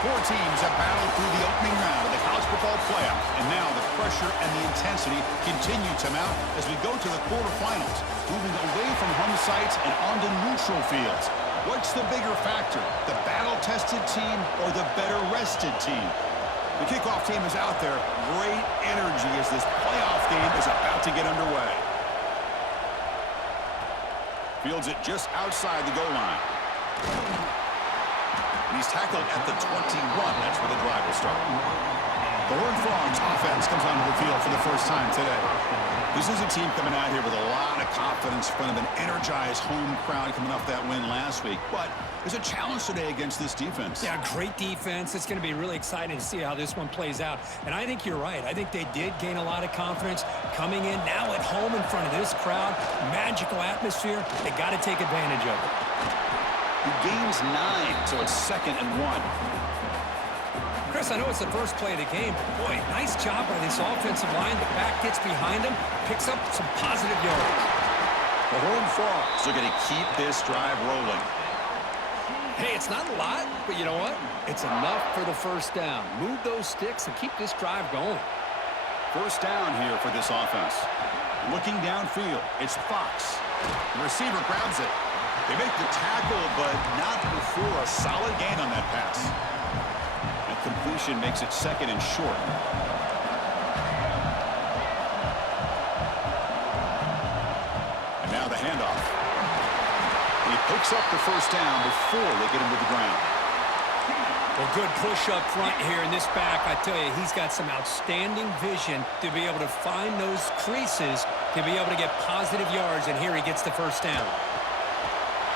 Four teams have battled through the opening round of the college football playoff, and now the pressure and the intensity continue to mount as we go to the quarterfinals, moving away from home sites and onto neutral fields. What's the bigger factor, the battle-tested team or the better-rested team? The kickoff team is out there. Great energy as this playoff game is about to get underway. Fields it just outside the goal line. And he's tackled at the 21. That's where the drive will start. The Horned Frogs offense comes onto the field for the first time today. This is a team coming out here with a lot of confidence in front of an energized home crowd coming off that win last week. But there's a challenge today against this defense. Yeah, great defense. It's going to be really exciting to see how this one plays out. And I think you're right. I think they did gain a lot of confidence coming in now at home in front of this crowd. Magical atmosphere. They got to take advantage of it. He gains 9, so it's 2nd and 1. Chris, I know it's the first play of the game, but boy, nice job by this offensive line. The back gets behind him, picks up some positive yards. The Horned Frogs are going to keep this drive rolling. Hey, it's not a lot, but you know what? It's enough for the first down. Move those sticks and keep this drive going. First down here for this offense. Looking downfield, it's Fox. The receiver grabs it. They make the tackle, but not before a solid gain on that pass. Completion makes it 2nd and short. And now the handoff. He picks up the first down before they get him to the ground. Well, good push up front here in this back. I tell you, he's got some outstanding vision to be able to find those creases, to be able to get positive yards, and here he gets the first down.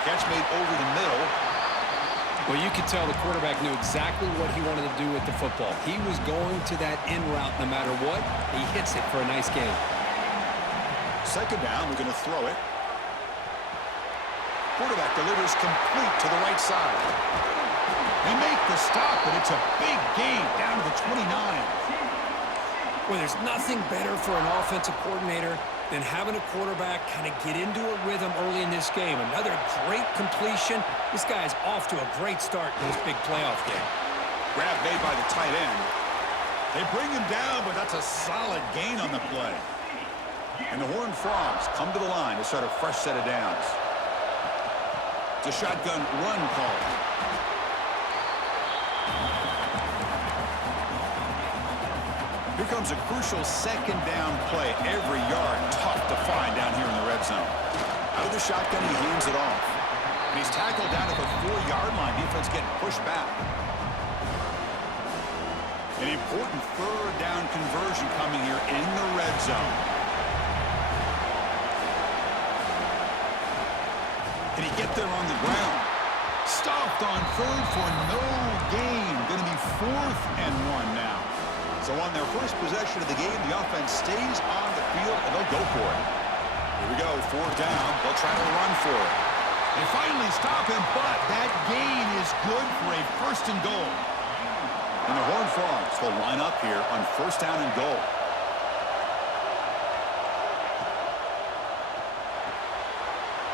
Catch made over the middle. Well, you could tell the quarterback knew exactly what he wanted to do with the football. He was going to that in route no matter what. He hits it for a nice gain. 2nd down, we're going to throw it. Quarterback delivers complete to the right side. They make the stop, but it's a big gain down to the 29. Well, there's nothing better for an offensive coordinator than having a quarterback kind of get into a rhythm early in this game. Another great completion. This guy is off to a great start in this big playoff game. Grab made by the tight end. They bring him down, but that's a solid gain on the play. And the Horned Frogs come to the line to start a fresh set of downs. It's a shotgun run call. Here comes a crucial 2nd down play. Every yard tough to find down here in the red zone. Out of the shotgun, he hands it off. And he's tackled down at the 4-yard line. Defense getting pushed back. An important 3rd down conversion coming here in the red zone. Can he get there on the ground? Stopped on 3rd for no gain. Going to be 4th and 1 now. So on their first possession of the game, the offense stays on the field, and they'll go for it. Here we go, 4th down. They'll try to run for it. They finally stop him, but that gain is good for a 1st and goal. And the Horned Frogs will line up here on 1st down and goal.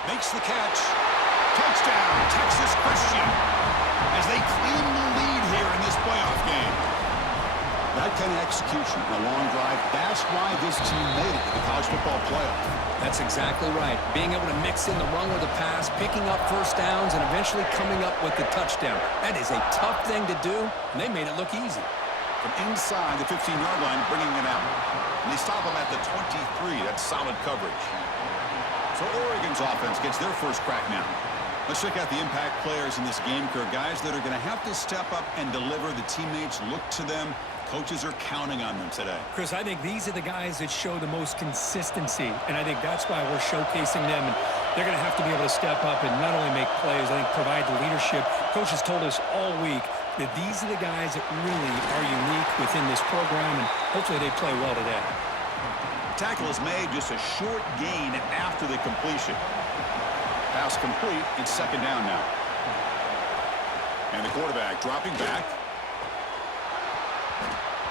Makes the catch. Touchdown, Texas Christian, as they claim the lead here in this playoff game. That kind of execution, a long drive, that's why this team made it to the college football playoff. That's exactly right. Being able to mix in the run with the pass, picking up first downs, and eventually coming up with the touchdown. That is a tough thing to do, and they made it look easy. From inside the 15-yard line, bringing it out. And they stop him at the 23. That's solid coverage. So Oregon's offense gets their first crack now. Let's check out the impact players in this game, Kirk. Guys that are going to have to step up and deliver. The teammates look to them. Coaches are counting on them today. Chris, I think these are the guys that show the most consistency, and I think that's why we're showcasing them. And they're going to have to be able to step up and not only make plays, I think provide the leadership. Coach has told us all week that these are the guys that really are unique within this program, and hopefully they play well today. Tackle is made, just a short gain after the completion. Pass complete. It's 2nd down now. And the quarterback dropping back.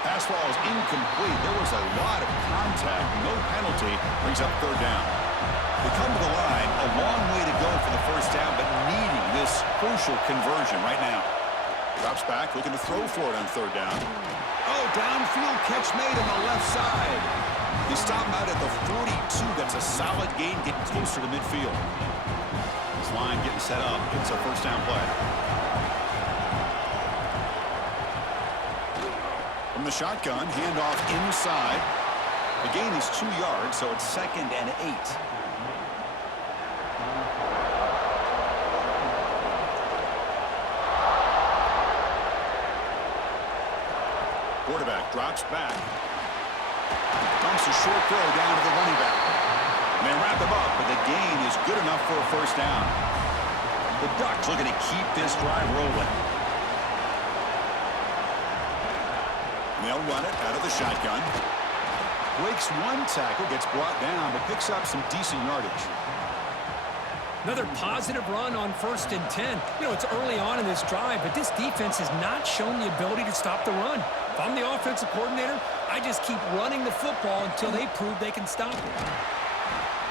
Pass ball is incomplete. There was a lot of contact. No penalty. Brings up 3rd down. They come to the line. A long way to go for the first down, but needing this crucial conversion right now. Drops back, looking to throw for it on third down. Oh, downfield catch made on the left side. They stop him out at the 42. That's a solid gain, getting closer to midfield. This line getting set up. It's a first down play. From the shotgun, handoff inside. The gain is 2 yards, so it's 2nd and 8. Quarterback drops back. Dumps a short throw down to the running back. And they wrap him up, but the gain is good enough for a first down. The Ducks looking to keep this drive rolling. And they'll run it out of the shotgun. Breaks one tackle, gets brought down, but picks up some decent yardage. Another positive run on 1st and 10. You know, it's early on in this drive, but this defense has not shown the ability to stop the run. If I'm the offensive coordinator, I just keep running the football until they prove they can stop it.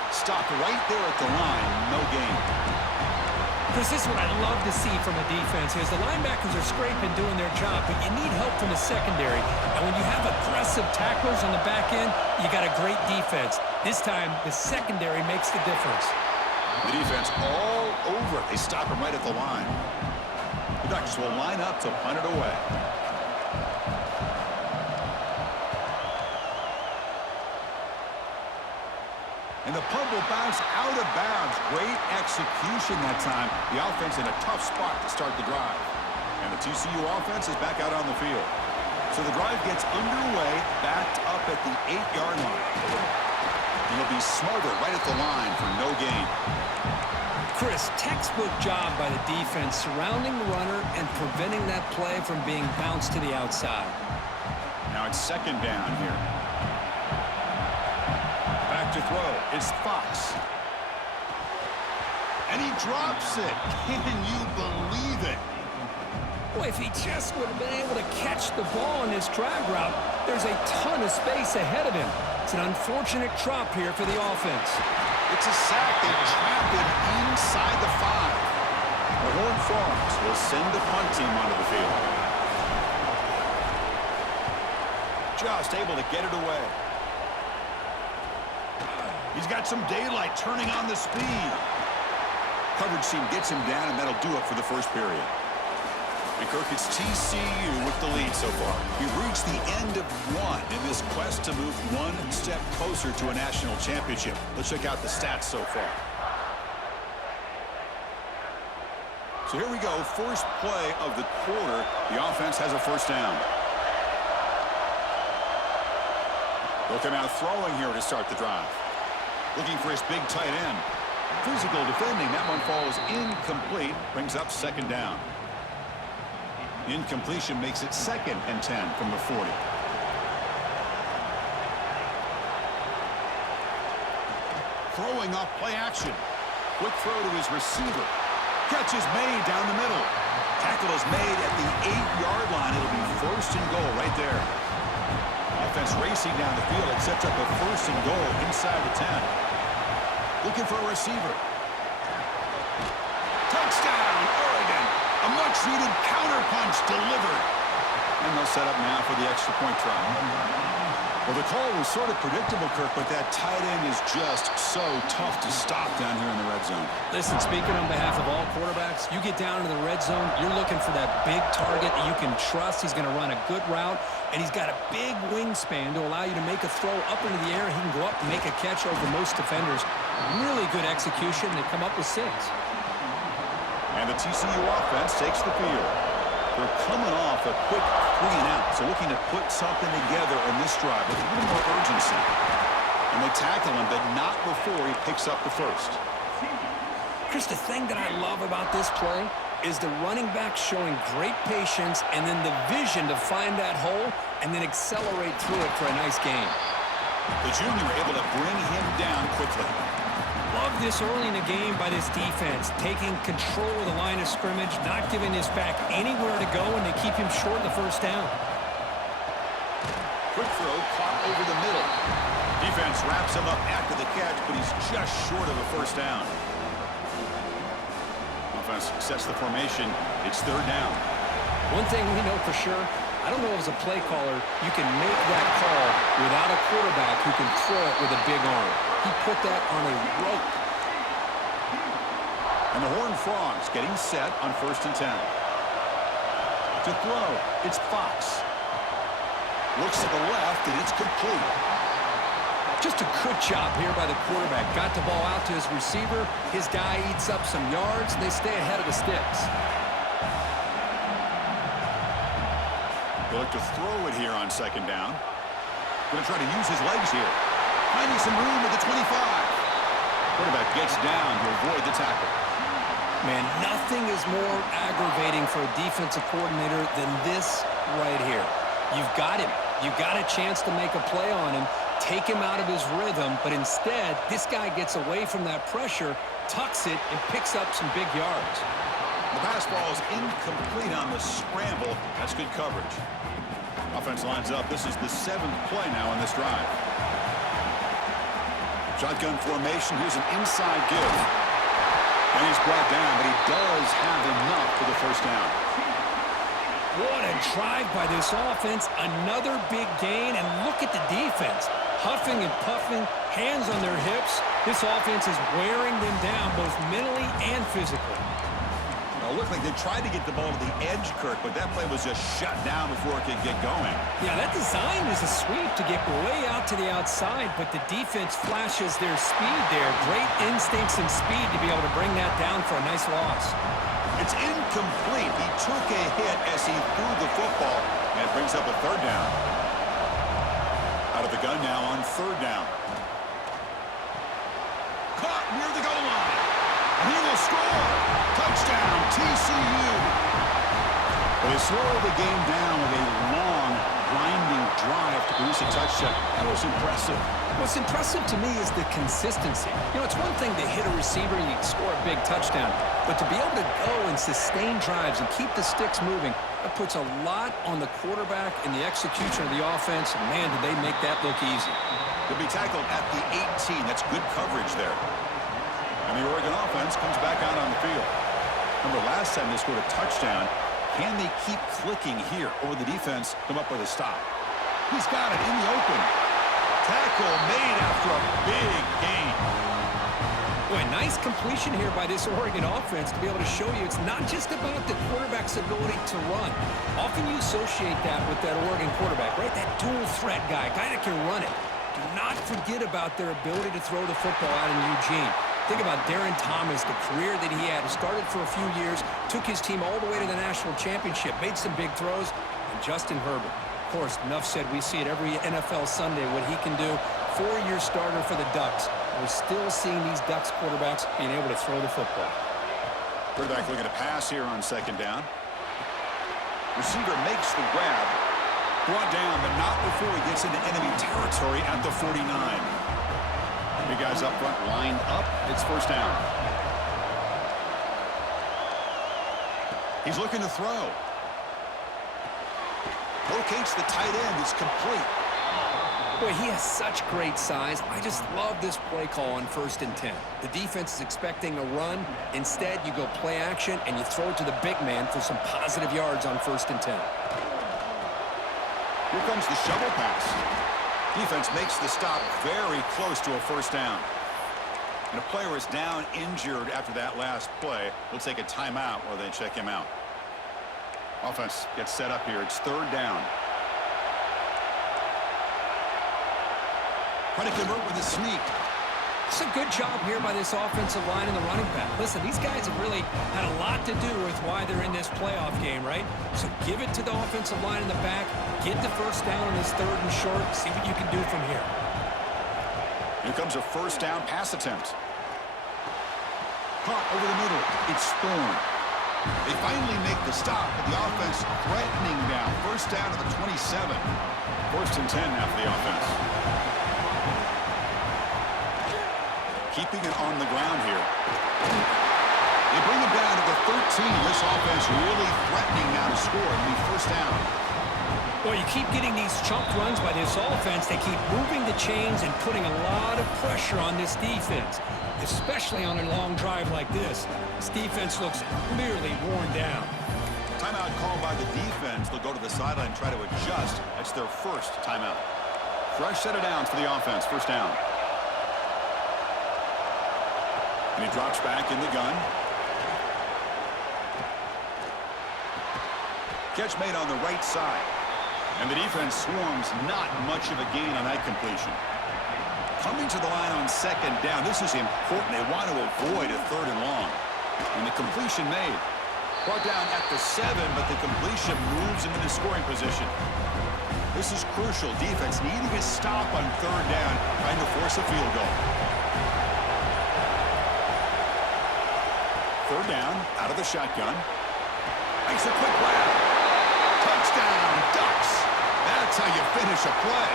Stopped right there at the line, no gain. Chris, this is what I love to see from a defense is the linebackers are scraping, doing their job, but you need help from the secondary. And when you have aggressive tacklers on the back end, you got a great defense. This time, the secondary makes the difference. The defense all over it. They stop him right at the line. The Ducks will line up to punt it away. And the punt will bounce out of bounds. Great execution that time. The offense in a tough spot to start the drive. And the TCU offense is back out on the field. So the drive gets underway, backed up at the 8-yard line. And he'll be smarter right at the line for no gain. Chris, textbook job by the defense surrounding the runner and preventing that play from being bounced to the outside. Now it's 2nd down here. Back to throw is Fox. And he drops it. Can you believe it? Boy, if he just would have been able to catch the ball on this drag route, there's a ton of space ahead of him. It's an unfortunate drop here for the offense. It's a sack. They trap him inside the 5. The Horned Frogs will send the punt team onto the field. Just able to get it away. He's got some daylight turning on the speed. Coverage team gets him down, and that'll do it for the first period. And Kirk, it's TCU with the lead so far. We've reached the end of one in this quest to move one step closer to a national championship. Let's check out the stats so far. So here we go, first play of the quarter. The offense has a first down. They'll come out throwing here to start the drive. Looking for his big tight end. Physical defending, that one falls incomplete, brings up 2nd down. Incompletion makes it 2nd and 10 from the 40. Throwing off play action. Quick throw to his receiver. Catch is made down the middle. Tackle is made at the 8-yard line. It'll be 1st and goal right there. Offense racing down the field. It sets up a 1st and goal inside the 10. Looking for a receiver. Touchdown, Oregon. A much-needed counterpunch delivered. And they'll set up now for the extra point try. Well, the call was sort of predictable, Kirk, but that tight end is just so tough to stop down here in the red zone. Listen, speaking on behalf of all quarterbacks, you get down to the red zone, you're looking for that big target that you can trust. He's going to run a good route, and he's got a big wingspan to allow you to make a throw up into the air. He can go up and make a catch over most defenders. Really good execution. They come up with 6. And the TCU offense takes the field. They're coming off a quick 3-and-out, so looking to put something together in this drive with a little more urgency. And they tackle him, but not before he picks up the first. Chris, the thing that I love about this play is the running back showing great patience and then the vision to find that hole and then accelerate through it for a nice gain. The junior able to bring him down quickly. Love this early in the game by this defense, taking control of the line of scrimmage, not giving this back anywhere to go, and they keep him short of the first down. Quick throw caught over the middle. Defense wraps him up after the catch, but he's just short of a first down. Offense sets the formation. It's 3rd down. One thing we know for sure, I don't know as a play caller, you can make that call without a quarterback who can throw it with a big arm. He put that on a rope. And the Horned Frogs getting set on 1st and 10. To throw, it's Fox. Looks to the left, and it's complete. Just a good job here by the quarterback. Got the ball out to his receiver. His guy eats up some yards, and they stay ahead of the sticks. They'll look to throw it here on 2nd down. Going to try to use his legs here. Finding some room at the 25. Quarterback gets down to avoid the tackle. Man, nothing is more aggravating for a defensive coordinator than this right here. You've got him. You've got a chance to make a play on him, take him out of his rhythm, but instead, this guy gets away from that pressure, tucks it, and picks up some big yards. The pass ball is incomplete on the scramble. That's good coverage. Offense lines up. This is the 7th play now in this drive. Shotgun formation. Here's an inside give. And he's brought down, but he does have enough for the 1st down. What a drive by this offense. Another big gain, and look at the defense. Huffing and puffing, hands on their hips. This offense is wearing them down both mentally and physically. It looked like they tried to get the ball to the edge, Kirk, but that play was just shut down before it could get going. Yeah, that design is a sweep to get way out to the outside, but the defense flashes their speed there. Great instincts and speed to be able to bring that down for a nice loss. It's incomplete. He took a hit as he threw the football, and it brings up a 3rd down. Out of the gun now on 3rd down. Caught near the goal line. And he will score. Touchdown, TCU. But they slow the game down with a long, grinding drive to produce a touchdown. That was impressive. What's impressive to me is the consistency. You know, it's one thing to hit a receiver and you can score a big touchdown, but to be able to go and sustain drives and keep the sticks moving, that puts a lot on the quarterback and the execution of the offense. Man, did they make that look easy. He'll be tackled at the 18. That's good coverage there. And the Oregon offense comes back out on the field. Remember, last time they scored a touchdown. Can they keep clicking here, or the defense come up with a stop? He's got it in the open. Tackle made after a big gain. Boy, nice completion here by this Oregon offense to be able to show you it's not just about the quarterback's ability to run. Often you associate that with that Oregon quarterback, right? That dual threat guy that can run it. Do not forget about their ability to throw the football out in Eugene. Think about Darren Thomas, the career that he had. He started for a few years, took his team all the way to the national championship, made some big throws, and Justin Herbert. Of course, enough said, we see it every NFL Sunday what he can do. 4-year starter for the Ducks. We're still seeing these Ducks quarterbacks being able to throw the football. Quarterback looking to pass here on 2nd down. Receiver makes the grab. Brought down, but not before he gets into enemy territory at the 49. Big guys up front lined up. It's 1st down. He's looking to throw. Locates the tight end. It's complete. Boy, he has such great size. I just love this play call on 1st and 10. The defense is expecting a run. Instead, you go play action, and you throw it to the big man for some positive yards on 1st and 10. Here comes the shovel pass. Defense makes the stop very close to a 1st down. And a player is down injured after that last play. They'll take a timeout while they check him out. Offense gets set up here. It's 3rd down. Trying to convert with a sneak. It's a good job here by this offensive line and the running back. Listen, these guys have really had a lot to do with why they're in this playoff game, right? So give it to the offensive line in the back. Get the 1st down on this 3rd and short. See what you can do from here. Here comes a 1st down pass attempt. Caught over the middle. It's Thorne. They finally make the stop, but the offense threatening now. 1st down to the 27. 1st and 10 now for the offense. Keeping it on the ground here. They bring him down to the 13. This offense really threatening now to score. It'll be 1st down. Well, you keep getting these chunk runs by this offense. They keep moving the chains and putting a lot of pressure on this defense, especially on a long drive like this. This defense looks clearly worn down. Timeout called by the defense. They'll go to the sideline and try to adjust. That's their first timeout. Fresh set of downs for the offense. First down. And he drops back in the gun. Catch made on the right side. And the defense swarms. Not much of a gain on that completion. Coming to the line on second down. This is important. They want to avoid a third and long. And the completion made. Brought down at the 7, but the completion moves him into scoring position. This is crucial. Defense needing a stop on third down, trying to force a field goal. Third down, out of the shotgun. Makes a quick grab. Touchdown, Ducks. That's how you finish a play.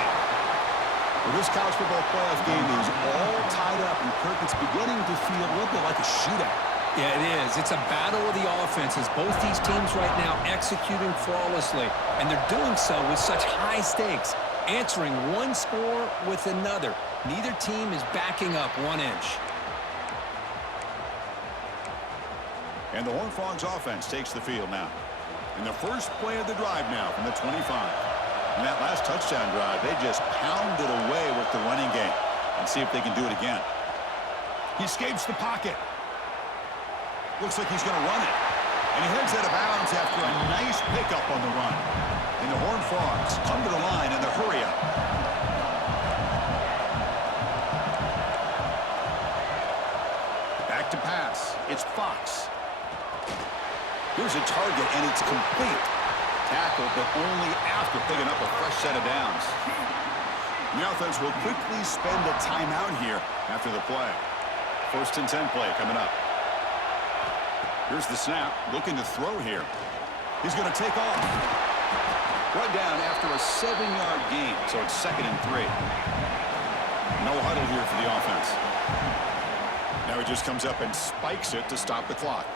Well, this college football playoff game is all tied up, and Kirk, it's beginning to feel a little bit like a shootout. Yeah, it is. It's a battle of the offenses. Both these teams right now executing flawlessly, and they're doing so with such high stakes, answering one score with another. Neither team is backing up 1 inch. And the Horned Frogs offense takes the field now. In the first play of the drive now from the 25. In that last touchdown drive, they just pounded away with the running game. And see if they can do it again. He escapes the pocket. Looks like he's going to run it. And he heads out of bounds after a nice pickup on the run. And the Horned Frogs come to the line in the hurry up. Back to pass. It's Fox. Here's a target, and it's complete. Tackle, but only after picking up a fresh set of downs. And the offense will quickly spend a timeout here after the play. First and 10 play coming up. Here's the snap, looking to throw here. He's going to take off. Brought down after a 7-yard gain, so it's 2nd and 3. No huddle here for the offense. Now he just comes up and spikes it to stop the clock.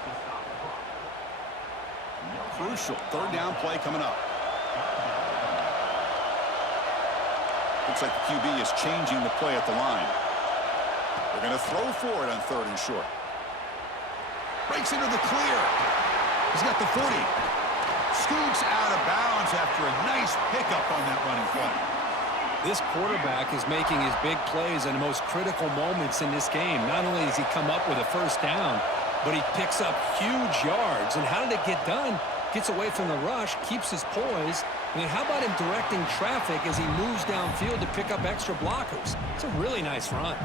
Crucial third down play coming up. Looks like the QB is changing the play at the line. They're going to throw for it on 3rd and short. Breaks into the clear. He's got the 40. Scoots out of bounds after a nice pickup on that running play. This quarterback is making his big plays in the most critical moments in this game. Not only does he come up with a first down, but he picks up huge yards. And how did it get done? Gets away from the rush, keeps his poise. I mean, how about him directing traffic as he moves downfield to pick up extra blockers? It's a really nice run.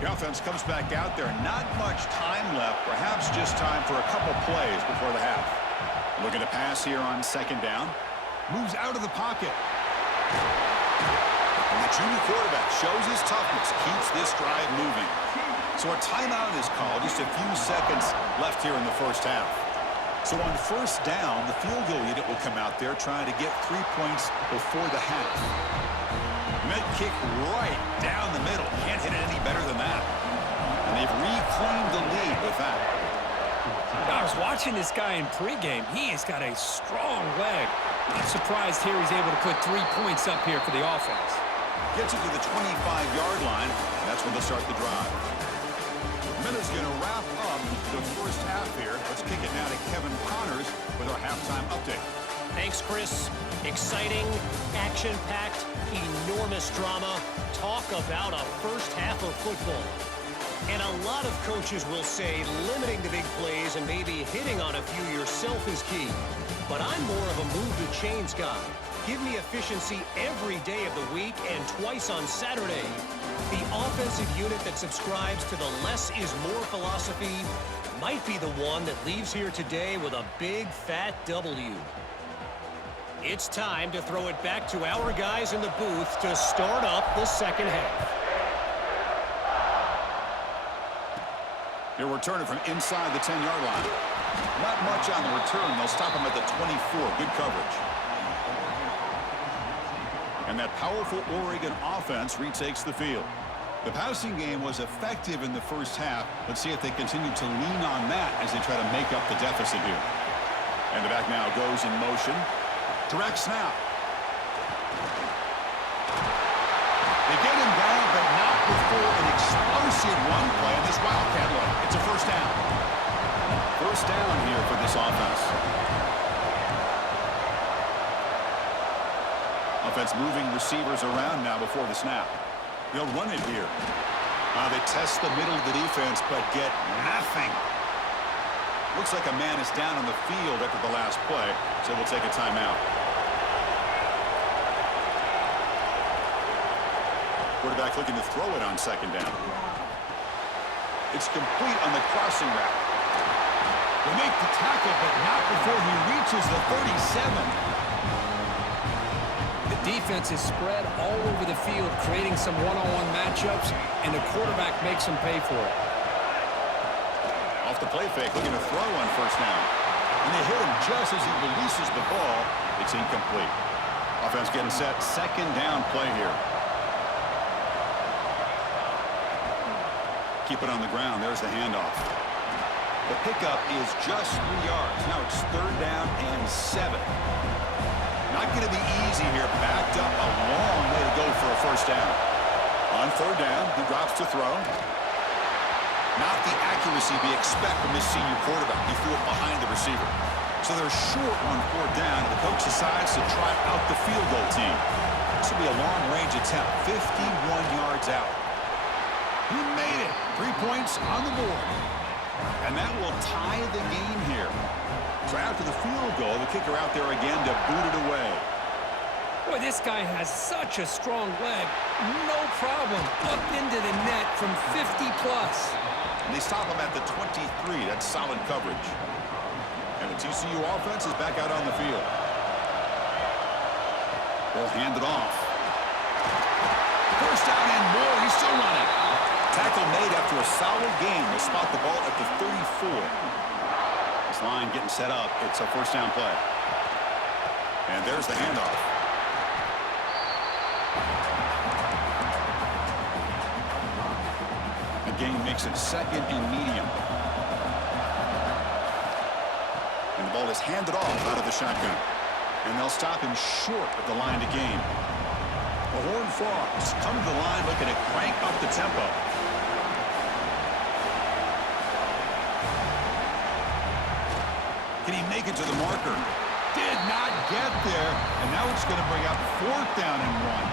The offense comes back out there. Not much time left. Perhaps just time for a couple plays before the half. Looking to pass here on 2nd down. Moves out of the pocket. And the junior quarterback shows his toughness. Keeps this drive moving. So a timeout is called. Just a few seconds left here in the first half. So on first down, the field goal unit will come out there trying to get 3 points before the half. And that kick right down the middle. Can't hit it any better than that. And they've reclaimed the lead with that. I was watching this guy in pregame. He has got a strong leg. Not surprised here he's able to put 3 points up here for the offense. Gets it to the 25-yard line. And that's when they'll start the drive. Minute's going to wrap up the first half here. Let's kick it now to Kevin Connors with our halftime update. Thanks, Chris. Exciting, action-packed, enormous drama. Talk about a first half of football. And a lot of coaches will say limiting the big plays and maybe hitting on a few yourself is key. But I'm more of a move the chains guy. Give me efficiency every day of the week and twice on Saturday. The offensive unit that subscribes to the less is more philosophy might be the one that leaves here today with a big fat W. It's time to throw it back to our guys in the booth to start up the second half. They're returning from inside the 10-yard line. Not much on the return. They'll stop him at the 24. Good coverage. And that powerful Oregon offense retakes the field. The passing game was effective in the first half. Let's see if they continue to lean on that as they try to make up the deficit here. And the back now goes in motion. Direct snap. They get him down, but not before an explosive run play in this Wildcat look. It's a first down. First down here for this offense. Offense moving receivers around now before the snap. They'll run it here. They test the middle of the defense, but get nothing. Looks like a man is down on the field after the last play, so we'll take a timeout. Quarterback looking to throw it on second down. It's complete on the crossing route. They make the tackle, but not before he reaches the 37. The defense is spread all over the field, creating some one-on-one matchups, and the quarterback makes them pay for it. Off the play fake, looking to throw on first down. And they hit him just as he releases the ball. It's incomplete. Offense getting set. Second down play here. Keep it on the ground. There's the handoff. The pickup is just 3 yards. Now it's third down and 7. Not going to be easy here. Backed up a long way to go for a first down. On third down, he drops to throw. Not the accuracy we expect from this senior quarterback. He threw it behind the receiver. So they're short on fourth down, and the coach decides to try out the field goal team. This will be a long-range attempt, 51 yards out. He made it. 3 points on the board. And that will tie the game here. So after the field goal, the kicker out there again to boot it away. Boy, this guy has such a strong leg. No problem. Up into the net from 50+. And they stop him at the 23. That's solid coverage. And the TCU offense is back out on the field. They'll hand it off. First down and more. He's still running. Tackle made after a solid gain. They'll spot the ball at the 34. This line getting set up. It's a first down play. And there's the handoff. The gain makes it second and medium. And the ball is handed off out of the shotgun. And they'll stop him short of the line to gain. The Horned Frogs come to the line looking to crank up the tempo. Can he make it to the marker? Did not get there. And now it's going to bring up fourth down and 1.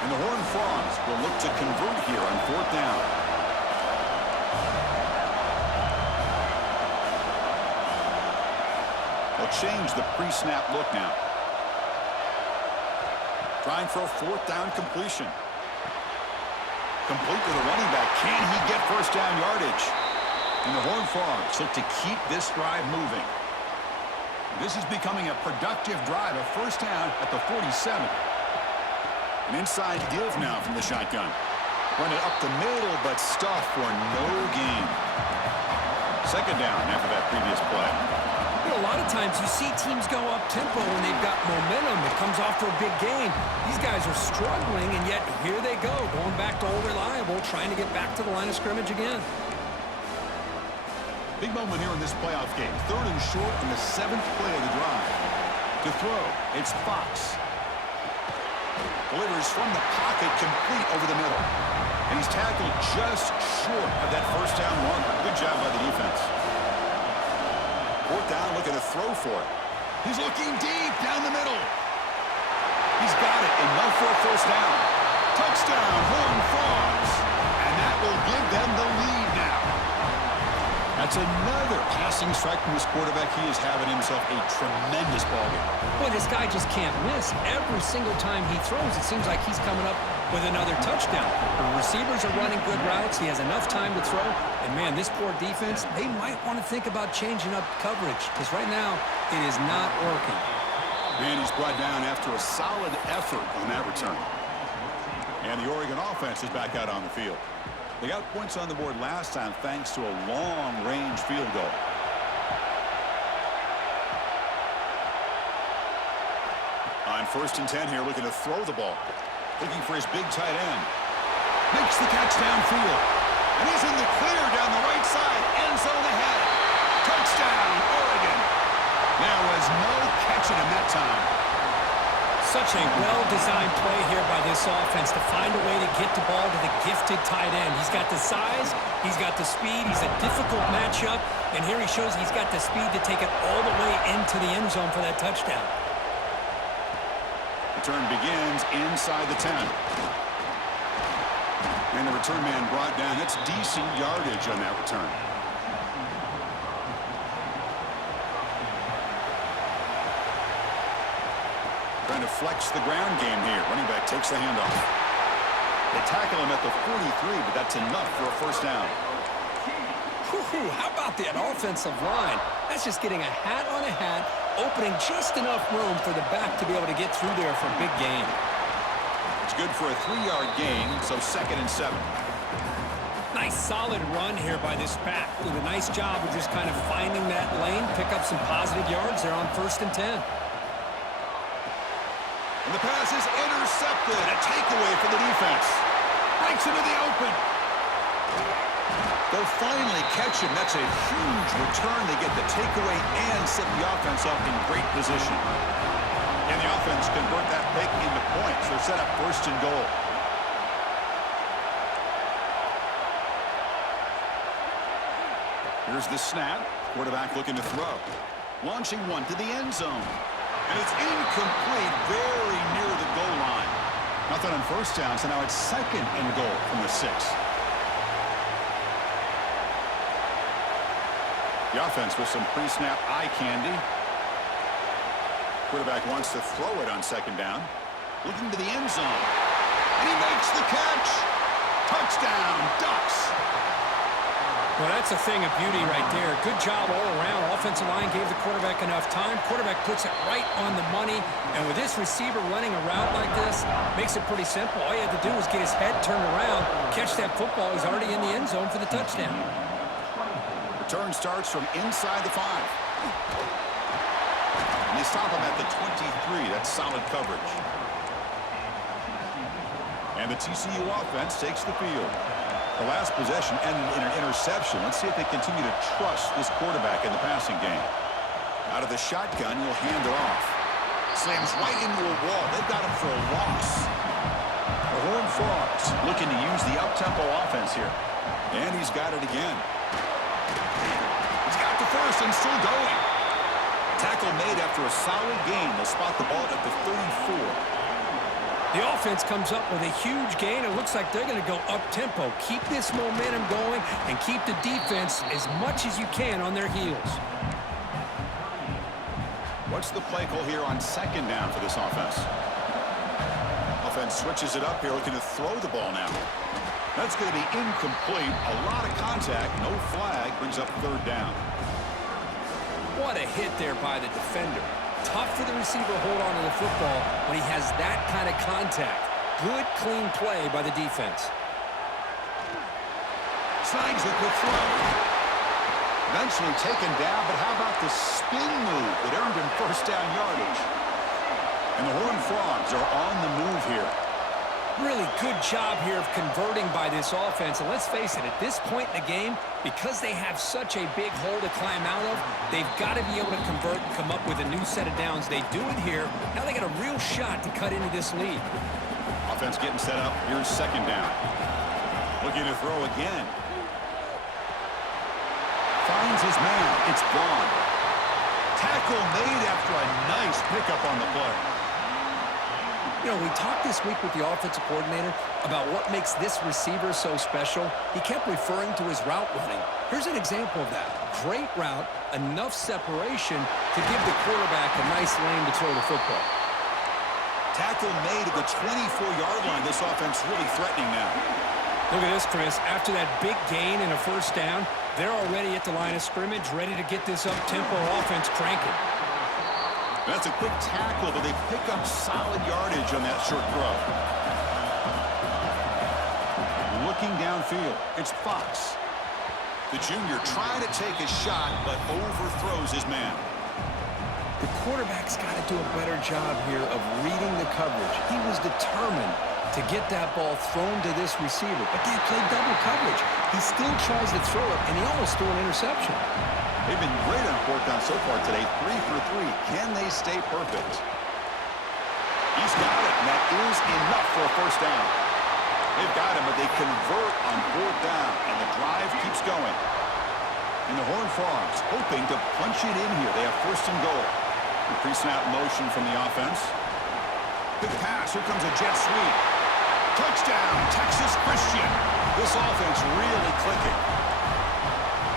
And the Horned Frogs will look to convert here on fourth down. They'll change the pre-snap look now. Trying for a fourth down completion. Complete to the running back. Can he get first down yardage? And the Horned Frogs look to keep this drive moving. This is becoming a productive drive. A first down at the 47. An inside give now from the shotgun. Run it up the middle, but stuff for no gain. Second down after that previous play. You know, a lot of times you see teams go up-tempo when they've got momentum. It comes off for a big gain. These guys are struggling, and yet here they go, going back to old reliable, trying to get back to the line of scrimmage again. Big moment here in this playoff game. Third and short in the 7th play of the drive. To throw, it's Fox. Delivers from the pocket, complete over the middle. And he's tackled just short of that first down marker. Good job by the defense. Fourth down, looking to throw for it. He's looking deep down the middle. He's got it, enough for a first down. Touchdown, Horned Frogs. And that will give them the lead now. That's another passing strike from this quarterback. He is having himself a tremendous ball game. Boy, this guy just can't miss. Every single time he throws, it seems like he's coming up with another touchdown. The receivers are running good routes. He has enough time to throw. And, man, this poor defense, they might want to think about changing up coverage because right now it is not working. And he's brought down after a solid effort on that return. And the Oregon offense is back out on the field. They got points on the board last time thanks to a long-range field goal. On first and 10 here, looking to throw the ball. Looking for his big tight end. Makes the catch downfield. And he's in the clear down the right side. End zone ahead. Touchdown, Oregon. There was no catching him that time. Such a well-designed play here by this offense to find a way to get the ball to the gifted tight end. He's got the size, he's got the speed, he's a difficult matchup, and here he shows he's got the speed to take it all the way into the end zone for that touchdown. Return begins inside the 10. And the return man brought down. That's decent yardage on that return. Trying to flex the ground game here. Running back takes the handoff. They tackle him at the 43, but that's enough for a first down. How about that offensive line? That's just getting a hat on a hat, opening just enough room for the back to be able to get through there for a big gain. It's good for a 3-yard gain, so 2nd and 7. Nice solid run here by this back. Did a nice job of just kind of finding that lane, pick up some positive yards there on 1st and 10. And the pass is intercepted. A takeaway for the defense. Breaks into the open. They'll finally catch him. That's a huge return. They get the takeaway and set the offense up in great position. And the offense convert that pick into points. They're set up 1st and goal. Here's the snap. Quarterback looking to throw. Launching one to the end zone. And it's incomplete, very near the goal line. Nothing on 1st down, so now it's 2nd and goal from the 6. The offense with some pre-snap eye candy. Quarterback wants to throw it on 2nd down. Looking to the end zone. And he makes the catch. Touchdown, Ducks. Well, that's a thing of beauty right there. Good job all around. Offensive line gave the quarterback enough time. Quarterback puts it right on the money. And with this receiver running a route like this, makes it pretty simple. All you had to do was get his head turned around, catch that football. He's already in the end zone for the touchdown. Return starts from inside the 5. And they stop him at the 23. That's solid coverage. And the TCU offense takes the field. The last possession ended in an interception. Let's see if they continue to trust this quarterback in the passing game. Out of the shotgun, he'll hand it off. Slams right into a wall. They've got him for a loss. The Horned Frogs looking to use the up-tempo offense here. And he's got it again. He's got the first and still going. Tackle made after a solid gain. They'll spot the ball at the 34. The offense comes up with a huge gain. It looks like they're going to go up-tempo. Keep this momentum going and keep the defense as much as you can on their heels. What's the play call here on 2nd down for this offense? Offense switches it up here, looking to throw the ball now. That's going to be incomplete. A lot of contact, no flag, brings up 3rd down. What a hit there by the defender. Tough for the receiver to hold on to the football when he has that kind of contact. Good, clean play by the defense. Slides it with throw. Eventually taken down, but how about the spin move that earned him 1st down yardage? And the Horned Frogs are on the move here. Really good job here of converting by this offense. And let's face it, at this point in the game, because they have such a big hole to climb out of, they've got to be able to convert and come up with a new set of downs. They do it here. Now they got a real shot to cut into this lead. Offense getting set up. Here's 2nd down. Looking to throw again. Finds his man. It's gone. Tackle made after a nice pickup on the play. You know, we talked this week with the offensive coordinator about what makes this receiver so special. He kept referring to his route running. Here's an example of that. Great route, enough separation to give the quarterback a nice lane to throw the football. Tackle made at the 24-yard line. This offense really threatening now. Look at this, Chris. After that big gain and a 1st down, they're already at the line of scrimmage, ready to get this up-tempo offense cranking. That's a quick tackle, but they pick up solid yardage on that short throw. Looking downfield, it's Fox. The junior trying to take a shot, but overthrows his man. The quarterback's got to do a better job here of reading the coverage. He was determined to get that ball thrown to this receiver, but they played double coverage. He still tries to throw it, and he almost threw an interception. They've been great on 4th down so far today. 3 for 3. Can they stay perfect? He's got it, and that is enough for a 1st down. They've got him, but they convert on 4th down, and the drive keeps going. And the Horned Frogs hoping to punch it in here. They have 1st and goal. The pre-snap motion from the offense. Big pass. Here comes a jet sweep. Touchdown, Texas Christian. This offense really clicking.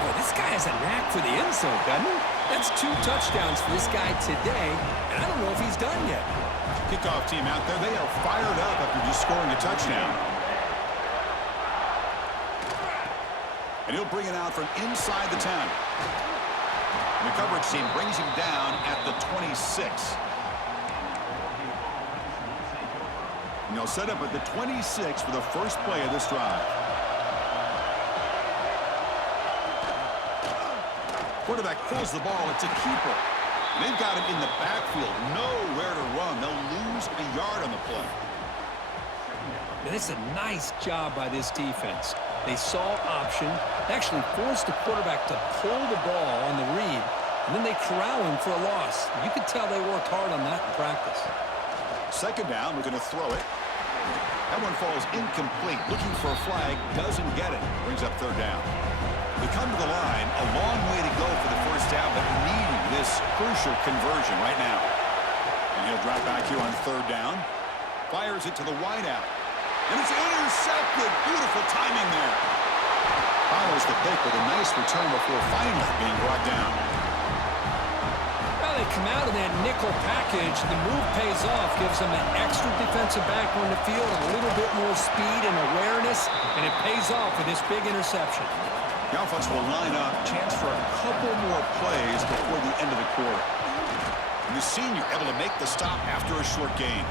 Boy, this guy has a knack for the end zone, doesn't he? That's 2 touchdowns for this guy today, and I don't know if he's done yet. Kickoff team out there, they are fired up after just scoring a touchdown. And he'll bring it out from inside the 10. And the coverage team brings him down at the 26. And they'll set up at the 26 for the first play of this drive. Quarterback pulls the ball. It's a keeper. And they've got him in the backfield. Nowhere to run. They'll lose a yard on the play. It's a nice job by this defense. They saw option, actually forced the quarterback to pull the ball on the read, and then they corral him for a loss. You could tell they worked hard on that in practice. Second down, we're going to throw it. That one falls incomplete. Looking for a flag, doesn't get it. Brings up third down. We come to the line, a long way to go for the first down, but needing this crucial conversion right now. And he'll drop back here on third down. Fires it to the wideout. And it's intercepted. Beautiful timing there. Follows the pick with a nice return before finally being brought down. Well, they come out of that nickel package. The move pays off, gives them an extra defensive back on the field, a little bit more speed and awareness, and it pays off with this big interception. The offense will line up. Chance for a couple more plays before the end of the quarter. And the senior able to make the stop after a short gain.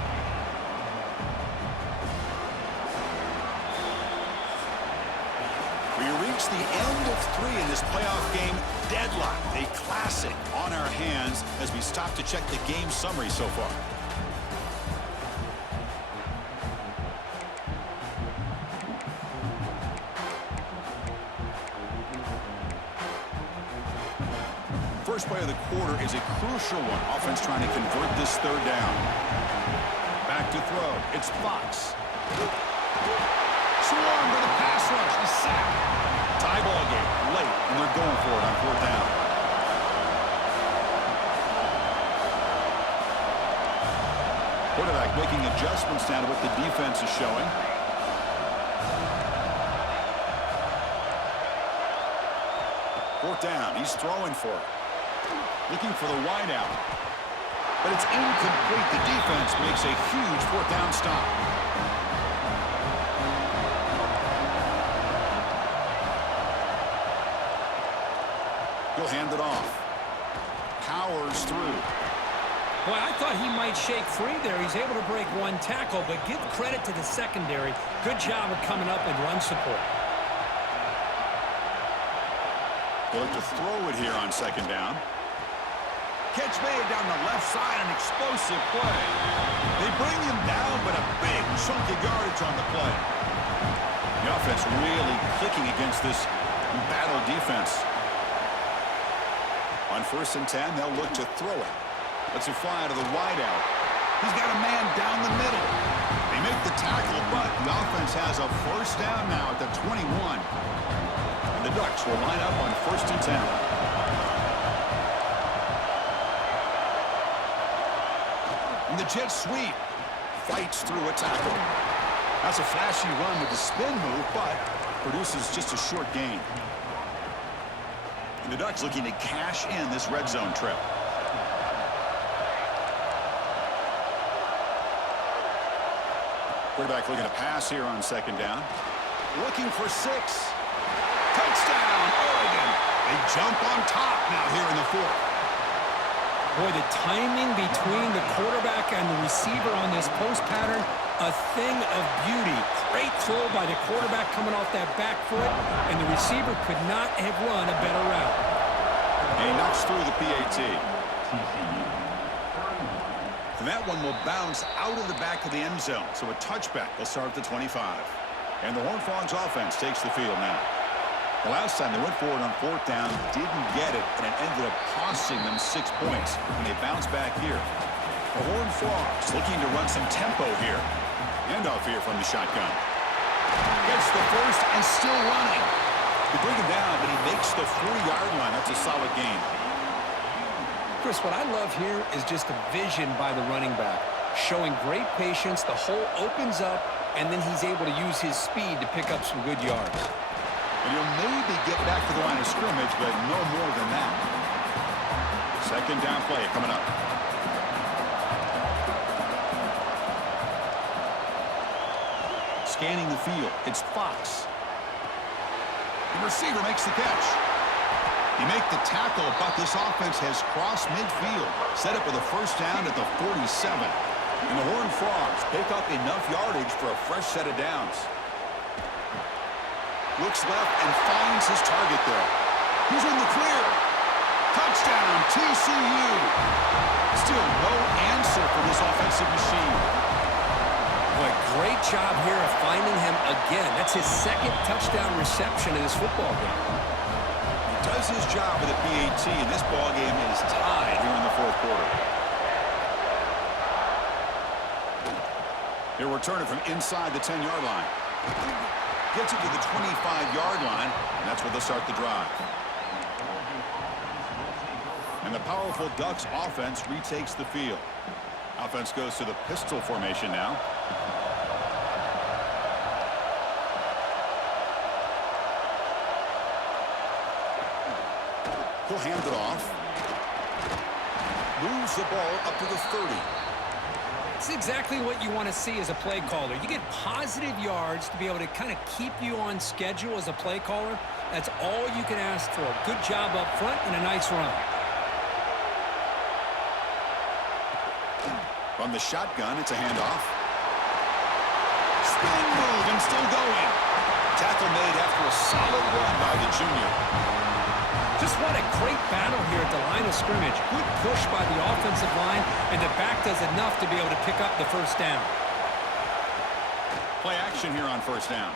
We reach the end of 3 in this playoff game. Deadlock, a classic on our hands as we stop to check the game summary so far. First play of the quarter is a crucial one. Offense trying to convert this third down. Back to throw. It's Fox. Swarmed by the pass rush. He's sacked. Tie ball game late, and they're going for it on fourth down. Quarterback making adjustments now to what the defense is showing. Fourth down. He's throwing for it. Looking for the wideout. But it's incomplete. The defense makes a huge fourth down stop. He'll hand it off. Powers through. Boy, I thought he might shake free there. He's able to break 1 tackle, but give credit to the secondary. Good job of coming up and run support. They'll look to throw it here on second down. Catch made down the left side, an explosive play. They bring him down, but a big chunk of yardage on the play. The offense really clicking against this battle defense. On 1st and 10, they'll look to throw it. Lets it fly to the wideout. He's got a man down the middle. They make the tackle, but the offense has a first down now at the 21. And the Ducks will line up on 1st and 10. And the jet sweep fights through a tackle. That's a flashy run with the spin move, but produces just a short gain. And the Ducks looking to cash in this red zone trip. Quarterback looking to pass here on second down. Looking for 6. Touchdown, Oregon. They jump on top now here in the 4th. Boy, the timing between the quarterback and the receiver on this post pattern, a thing of beauty. Great throw by the quarterback coming off that back foot, and the receiver could not have run a better route. And he knocks through the PAT. And that one will bounce out of the back of the end zone. So a touchback will start at the 25. And the Horned Frogs offense takes the field now. The last time they went forward on 4th down, didn't get it, and it ended up costing them 6 points. And they bounce back here. The Horned Frogs looking to run some tempo here. Handoff here from the shotgun. Gets the first and still running. They bring him down, but he makes the 4-yard line. That's a solid gain. Chris, what I love here is just the vision by the running back. showing great patience. The hole opens up, and then he's able to use his speed to pick up some good yards. And he'll maybe get back to the line of scrimmage, but no more than that. Second down play coming up. Scanning the field, it's Fox. The receiver makes the catch. He makes the tackle, but this offense has crossed midfield. Set up with a first down at the 47. And the Horned Frogs pick up enough yardage for a fresh set of downs. Looks left and finds his target there. He's in the clear. Touchdown, TCU. Still no answer for this offensive machine. Boy, great job here of finding him again. That's his second touchdown reception in this football game. He does his job with a PAT, and this ball game is tied here in the fourth quarter. He'll return it from inside the 10-yard line. Gets it to the 25-yard line, and that's where they'll start the drive. And the powerful Ducks offense retakes the field. Offense goes to the pistol formation now. He'll hand it off. Moves the ball up to the 30. It's exactly what you want to see as a play caller. You get positive yards to be able to kind of keep you on schedule as a play caller. That's all you can ask for. Good job up front and a nice run. From the shotgun, it's a handoff. Spin move and still going. Tackle made after a solid run by the junior. Just what a great battle here at the line of scrimmage. Good push by the offensive line, and the back does enough to be able to pick up the first down. Play action here on first down.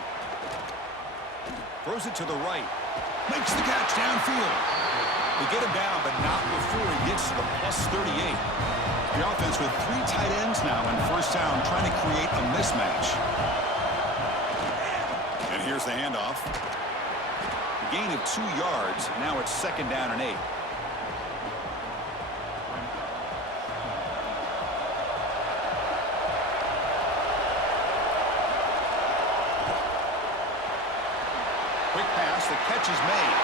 Throws it to the right. Makes the catch downfield. They get him down, but not before he gets to the plus 38. The offense with 3 tight ends now in first down, trying to create a mismatch. And here's the handoff. A gain of 2 yards. Now it's second down and 8. Quick pass. The catch is made.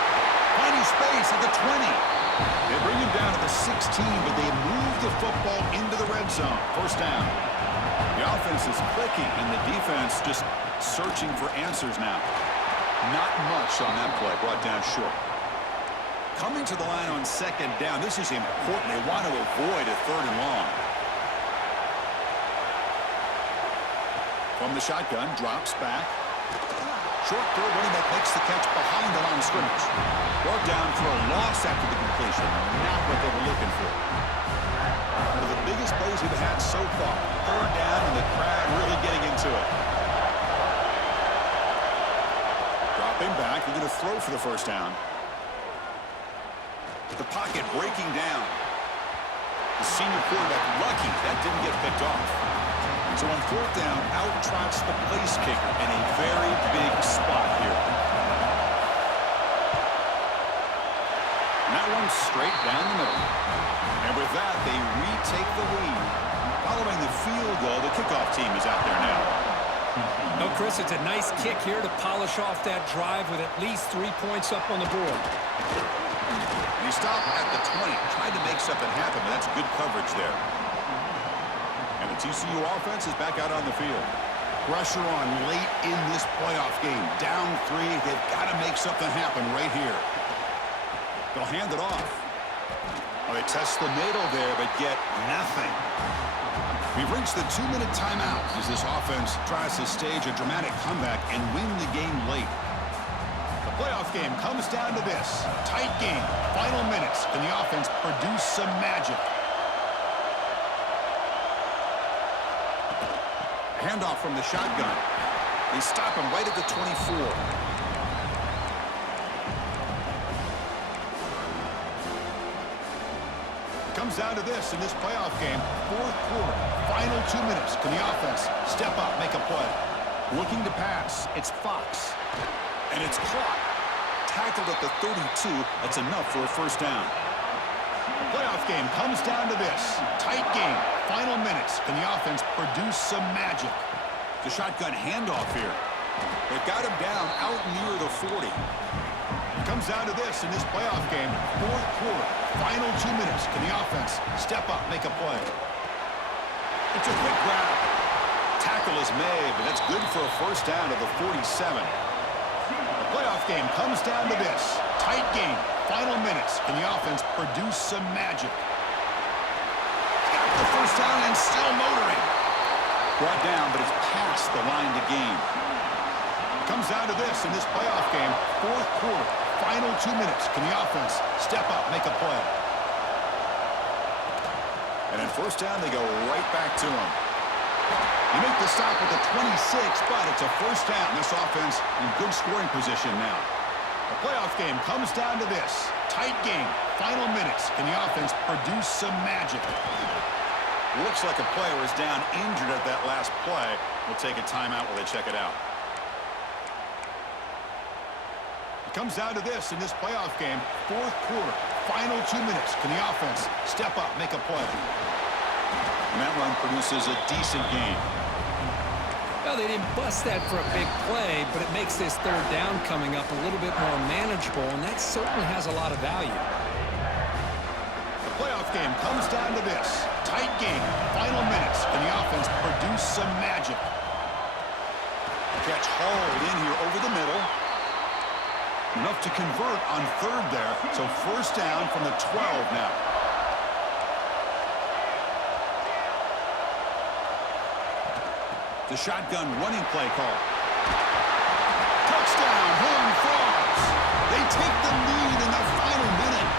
Finding space at the 20. They bring him down to the 16, but they move the football into the red zone. First down. The offense is clicking, and the defense just searching for answers now. Not much on that play, brought down short. Coming to the line on second down, this is important. They want to avoid a third and long. From the shotgun, drops back. Short throw, running back makes the catch behind the line of scrimmage. Brought down for a loss after the completion. Not what they were looking for. One of the biggest plays we've had so far. Third down, and the crowd really getting into it. Dropping back, they're going to throw for the first down. The pocket breaking down. The senior quarterback lucky that didn't get picked off. So on fourth down, out trots the place kicker in a very big spot here. And that one's straight down the middle. And with that, they retake the lead. Following the field goal, the kickoff team is out there now. No, Chris, it's a nice kick here to polish off that drive with at least 3 points up on the board. And he stopped at the 20, tried to make something happen, but that's good coverage there. And the TCU offense is back out on the field. Pressure on late in this playoff game. Down 3, they've got to make something happen right here. They'll hand it off. Well, they test the middle there, but get nothing. We've reached the 2-minute timeout as this offense tries to stage a dramatic comeback and win the game late. The playoff game comes down to this. Tight game, final minutes. Can the offense produce some magic? Handoff from the shotgun. They stop him right at the 24. Comes down to this in this playoff game. Fourth quarter, final 2 minutes. Can the offense step up, make a play? Looking to pass. It's Fox. And it's caught. Tackled at the 32. That's enough for a first down. The playoff game comes down to this. Tight game. Final minutes. Can the offense produce some magic? The shotgun handoff here. They've got him down out near the 40. It comes down to this in this playoff game. Fourth quarter. Final 2 minutes. Can the offense step up, make a play? It's a quick grab. Tackle is made, but that's good for a first down to the 47. The playoff game comes down to this. Tight game. Final minutes. Can the offense produce some magic? Got the first down and still motoring. Brought down, but it's past the line to gain. It comes down to this in this playoff game. Fourth quarter. Final 2 minutes. Can the offense step up, make a play? And in first down, they go right back to him. You make the stop at the 26, but it's a first down. This offense in good scoring position now. The playoff game comes down to this. Tight game. Final minutes. Can the offense produce some magic? Looks like a player is down injured at that last play. We'll take a timeout while they check it out. It comes down to this in this playoff game. Fourth quarter. Final 2 minutes. Can the offense step up, make a play? And that run produces a decent gain. Well, they didn't bust that for a big play, but it makes this third down coming up a little bit more manageable, and that certainly has a lot of value. The playoff game comes down to this. Tight game. Final minutes. Can the offense produce some magic? Catch hauled in here over the middle. Enough to convert on third there. So first down from the 12 now. The shotgun running play call. Touchdown, Horn Frogs. They take the lead in the final minute.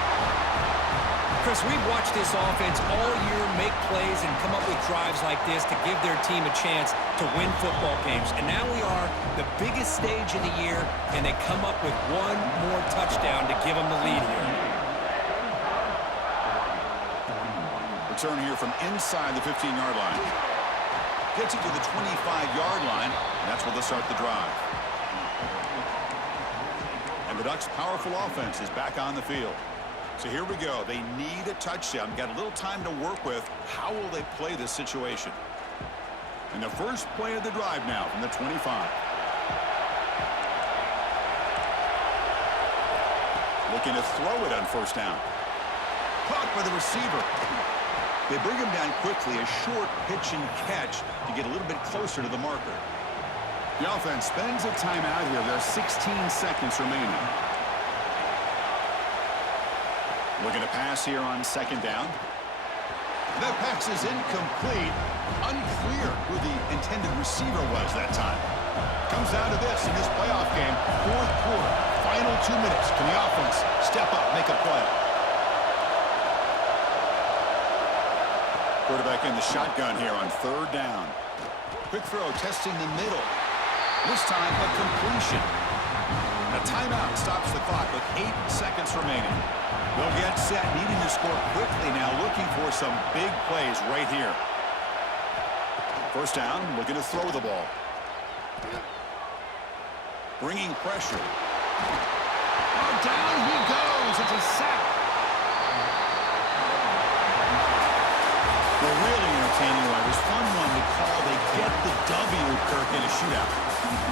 Chris, we've watched this offense all year make plays and come up with drives like this to give their team a chance to win football games. And now we are the biggest stage of the year, and they come up with one more touchdown to give them the lead here. Return here from inside the 15-yard line. Gets it to the 25-yard line, and that's where they'll start the drive. And the Ducks' powerful offense is back on the field. So here we go. They need a touchdown. Got a little time to work with. How will they play this situation? And the first play of the drive now from the 25. Looking to throw it on first down. Caught by the receiver. They bring him down quickly, a short pitch and catch to get a little bit closer to the marker. The offense spends a timeout here. There are 16 seconds remaining. Looking to pass here on second down. That pass is incomplete. Unclear who the intended receiver was that time. Comes down to this in this playoff game. Fourth quarter, final 2 minutes. Can the offense step up, make a play? Quarterback in the shotgun here on third down. Quick throw, testing the middle. This time, a completion. A timeout stops the clock with 8 seconds remaining. They'll get set, needing to score quickly now, looking for some big plays right here. First down, looking to throw the ball. Bringing pressure. Oh, down he goes. It's a sack. Well, really entertaining one. It was fun one to call. They get the W, Kirk, in a shootout.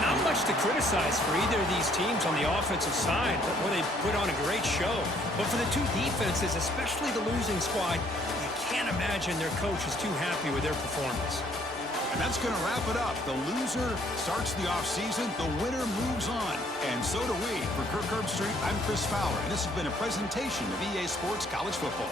Not much to criticize for either of these teams on the offensive side, where they put on a great show. But for the two defenses, especially the losing squad, you can't imagine their coach is too happy with their performance. And that's going to wrap it up. The loser starts the offseason. The winner moves on. And so do we. For Kirk Herbstreit, I'm Chris Fowler. And this has been a presentation of EA Sports College Football.